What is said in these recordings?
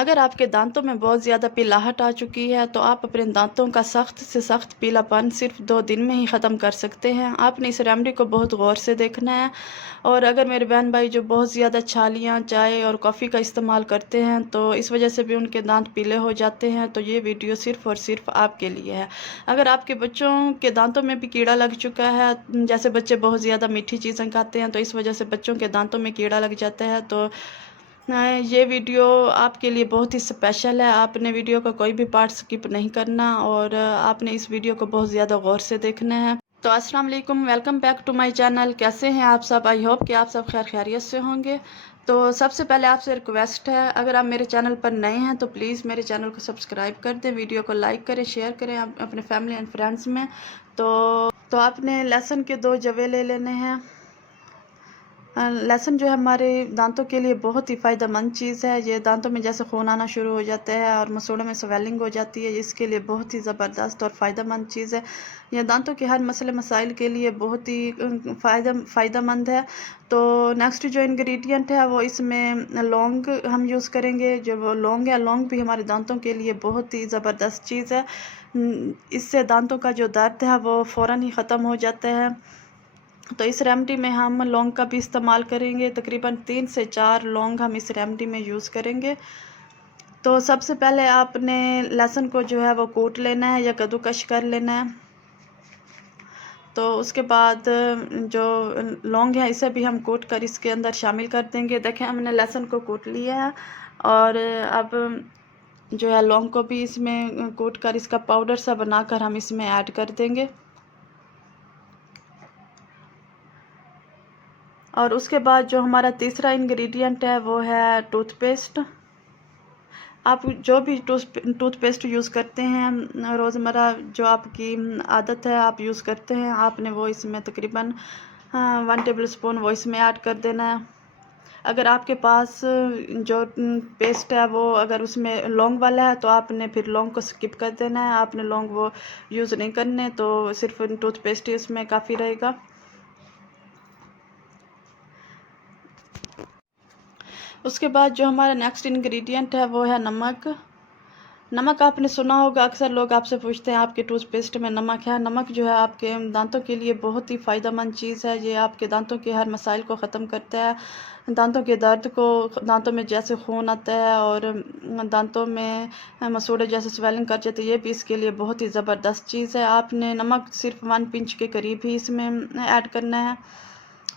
अगर आपके दांतों में बहुत ज़्यादा पीलाहट आ चुकी है तो आप अपने दांतों का सख्त से सख्त पीलापन सिर्फ 2 दिन में ही ख़त्म कर सकते हैं। आपने इस रेमेडी को बहुत गौर से देखना है। और अगर मेरे बहन भाई जो बहुत ज़्यादा छालियाँ, चाय और कॉफ़ी का इस्तेमाल करते हैं तो इस वजह से भी उनके दांत पीले हो जाते हैं, तो ये वीडियो सिर्फ़ और सिर्फ आपके लिए है। अगर आपके बच्चों के दांतों में भी कीड़ा लग चुका है, जैसे बच्चे बहुत ज़्यादा मीठी चीज़ें खाते हैं तो इस वजह से बच्चों के दांतों में कीड़ा लग जाता है, तो ये वीडियो आपके लिए बहुत ही स्पेशल है। आपने वीडियो का कोई भी पार्ट स्किप नहीं करना और आपने इस वीडियो को बहुत ज़्यादा गौर से देखना है। तो अस्सलाम वालेकुम, welcome back to my channel. कैसे हैं आप सब? आई होप कि आप सब खैर खैरियत से होंगे। तो सबसे पहले आपसे रिक्वेस्ट है, अगर आप मेरे चैनल पर नए हैं तो प्लीज़ मेरे चैनल को सब्सक्राइब कर दें, वीडियो को लाइक करें, शेयर करें अपने फैमिली एंड फ्रेंड्स में। तो आपने लहसुन के 2 जवे ले लेने हैं। लहसुन जो है हमारे दांतों के लिए बहुत ही फ़ायदेमंद चीज़ है। ये दांतों में जैसे खून आना शुरू हो जाता है और मसूड़ों में स्वेलिंग हो जाती है, इसके लिए बहुत ही ज़बरदस्त और फ़ायदेमंद चीज़ है। ये दांतों के हर मसले मसाइल के लिए बहुत ही फ़ायदेमंद है। तो नेक्स्ट जो इंग्रेडिएंट है वो इसमें लौंग हम यूज़ करेंगे। जो वो लौंग है, लौंग भी हमारे दांतों के लिए बहुत ही ज़बरदस्त चीज़ है। इससे दांतों का जो दर्द है वो फ़ौरन ही ख़त्म हो जाता है। तो इस रेमेडी में हम लौंग का भी इस्तेमाल करेंगे। तकरीबन 3 से 4 लौंग हम इस रेमेडी में यूज़ करेंगे। तो सबसे पहले आपने लहसुन को जो है वो कूट लेना है या कद्दूकस कर लेना है। तो उसके बाद जो लौंग है इसे भी हम कूट कर इसके अंदर शामिल कर देंगे। देखें, हमने लहसुन को कूट लिया है और अब जो है लौंग को भी इसमें कूट कर इसका पाउडर सा बनाकर हम इसमें ऐड कर देंगे। और उसके बाद जो हमारा तीसरा इंग्रेडिएंट है वो है टूथपेस्ट। आप जो भी टूथपेस्ट यूज़ करते हैं रोज़मर्रा, जो आपकी आदत है आप यूज़ करते हैं, आपने वो इसमें तकरीबन 1 टेबल स्पून वो इसमें ऐड कर देना है। अगर आपके पास जो पेस्ट है वो अगर उसमें लौंग वाला है तो आपने फिर लौंग को स्किप कर देना है। आपने लौंग वो यूज़ नहीं करने, तो सिर्फ टूथपेस्ट ही उसमें काफ़ी रहेगा। उसके बाद जो हमारा नेक्स्ट इंग्रेडिएंट है वो है नमक। नमक आपने सुना होगा, अक्सर लोग आपसे पूछते हैं आपके टूथपेस्ट में नमक है। नमक जो है आपके दांतों के लिए बहुत ही फ़ायदेमंद चीज़ है। ये आपके दांतों के हर मसाइल को ख़त्म करता है। दांतों के दर्द को, दांतों में जैसे खून आता है और दांतों में मसूड़े जैसे स्वेलिंग कर जाती है, ये भी इसके लिए बहुत ही ज़बरदस्त चीज़ है। आपने नमक सिर्फ 1 पिंच के करीब ही इसमें ऐड करना है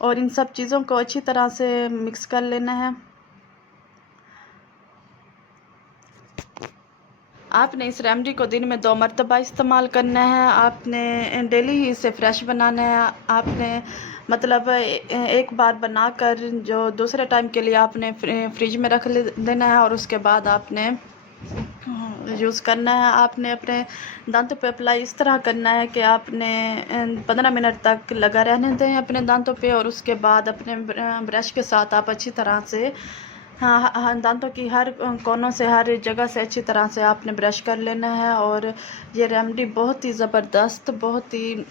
और इन सब चीज़ों को अच्छी तरह से मिक्स कर लेना है। आपने इस रेमेडी को दिन में 2 मरतबा इस्तेमाल करना है। आपने डेली ही इसे फ्रेश बनाना है। आपने मतलब एक बार बनाकर जो दूसरे टाइम के लिए आपने फ्रिज में रख देना है और उसके बाद आपने यूज़ करना है। आपने अपने दांतों पे अप्लाई इस तरह करना है कि आपने 15 मिनट तक लगा रहने दें अपने दांतों पे और उसके बाद अपने ब्रश के साथ आप अच्छी तरह से हाँ, दांतों की हर कोनों से, हर जगह से अच्छी तरह से आपने ब्रश कर लेना है। और ये रेमेडी बहुत ही ज़बरदस्त, बहुत ही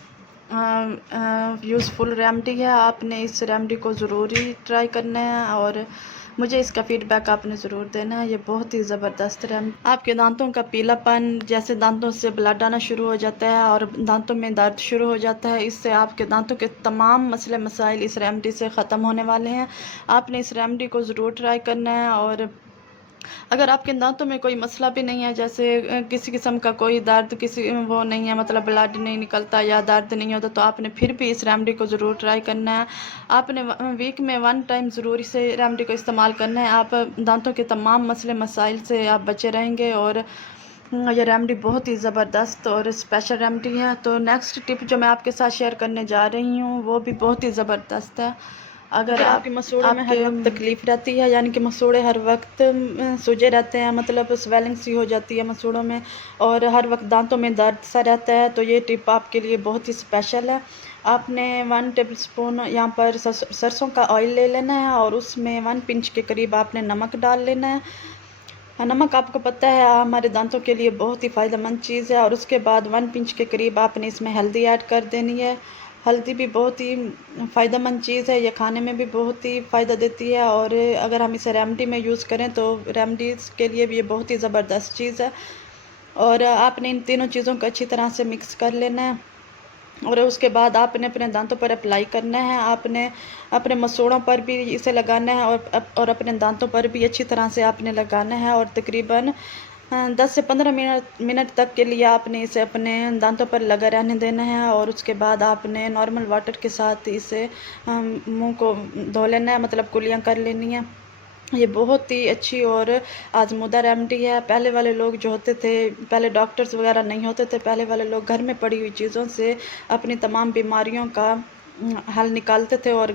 यूज़फुल रेमेडी है। आपने इस रेमेडी को ज़रूर ही ट्राई करना है और मुझे इसका फ़ीडबैक आपने ज़रूर देना है। ये बहुत ही ज़बरदस्त रेमेडी आपके दांतों का पीलापन, जैसे दांतों से ब्लड आना शुरू हो जाता है और दांतों में दर्द शुरू हो जाता है, इससे आपके दांतों के तमाम मसले मसाइल इस रेमेडी से ख़त्म होने वाले हैं। आपने इस रेमेडी को ज़रूर ट्राई करना है। और अगर आपके दांतों में कोई मसला भी नहीं है, जैसे किसी किस्म का कोई दर्द, किसी वो नहीं है, मतलब ब्लड नहीं निकलता या दर्द नहीं होता, तो आपने फिर भी इस रेमेडी को ज़रूर ट्राई करना है। आपने वीक में 1 टाइम ज़रूर इस रेमेडी को इस्तेमाल करना है। आप दांतों के तमाम मसले मसाइल से आप बचे रहेंगे और ये रेमेडी बहुत ही ज़बरदस्त और स्पेशल रेमेडी है। तो नेक्स्ट टिप जो मैं आपके साथ शेयर करने जा रही हूँ वो भी बहुत ही ज़बरदस्त है। अगर आपके मसूड़ों में हर वक्त तकलीफ़ रहती है, यानी कि मसूड़े हर वक्त सूजे रहते हैं, मतलब स्वेलिंग सी हो जाती है मसूड़ों में और हर वक्त दांतों में दर्द सा रहता है, तो ये टिप आपके लिए बहुत ही स्पेशल है। आपने 1 टेबल स्पून यहाँ पर सरसों का ऑयल ले लेना है और उसमें 1 पिंच के करीब आपने नमक डाल लेना है। नमक आपको पता है हमारे दांतों के लिए बहुत ही फ़ायदेमंद चीज़ है। और उसके बाद 1 पिंच के करीब आपने इसमें हल्दी ऐड कर देनी है हल्दी भी बहुत ही फ़ायदेमंद चीज़ है, ये खाने में भी बहुत ही फ़ायदा देती है और अगर हम इसे रेमेडी में यूज़ करें तो रेमडीज़ के लिए भी ये बहुत ही ज़बरदस्त चीज़ है। और आपने इन तीनों चीज़ों को अच्छी तरह से मिक्स कर लेना है और उसके बाद आपने अपने दांतों पर अप्लाई करना है। आपने अपने मसूड़ों पर भी इसे लगाना है और अपने दांतों पर भी अच्छी तरह से आपने लगाना है और तकरीबन 10 से 15 मिनट तक के लिए आपने इसे अपने दांतों पर लगा रहने देना है और उसके बाद आपने नॉर्मल वाटर के साथ इसे मुंह को धो लेना है, मतलब कुलियाँ कर लेनी है। ये बहुत ही अच्छी और आज़मूदा रेमेडी है। पहले वाले लोग जो होते थे, पहले डॉक्टर्स वगैरह नहीं होते थे, पहले वाले लोग घर में पड़ी हुई चीज़ों से अपनी तमाम बीमारियों का हल निकालते थे और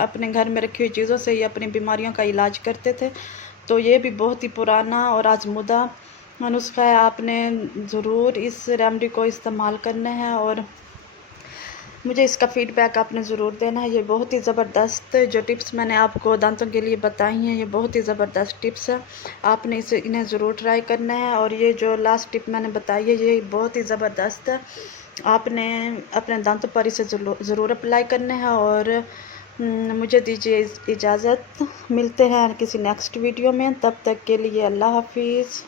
अपने घर में रखी हुई चीज़ों से ही अपनी बीमारियों का इलाज करते थे। तो ये भी बहुत ही पुराना और आज़मूदा नुस्ख़ा है। आपने ज़रूर इस रेमेडी को इस्तेमाल करना है और मुझे इसका फ़ीडबैक आपने ज़रूर देना है। ये बहुत ही ज़बरदस्त जो टिप्स मैंने आपको दांतों के लिए बताई हैं, ये बहुत ही ज़बरदस्त टिप्स है। आपने इन्हें ज़रूर ट्राई करना है और ये जो लास्ट टिप मैंने बताई है, ये बहुत ही ज़बरदस्त है। आपने अपने दांतों पर इसे ज़रूर अप्लाई करना है और मुझे दीजिए इजाज़त। मिलते हैं किसी नेक्स्ट वीडियो में, तब तक के लिए अल्लाह हाफ़िज़।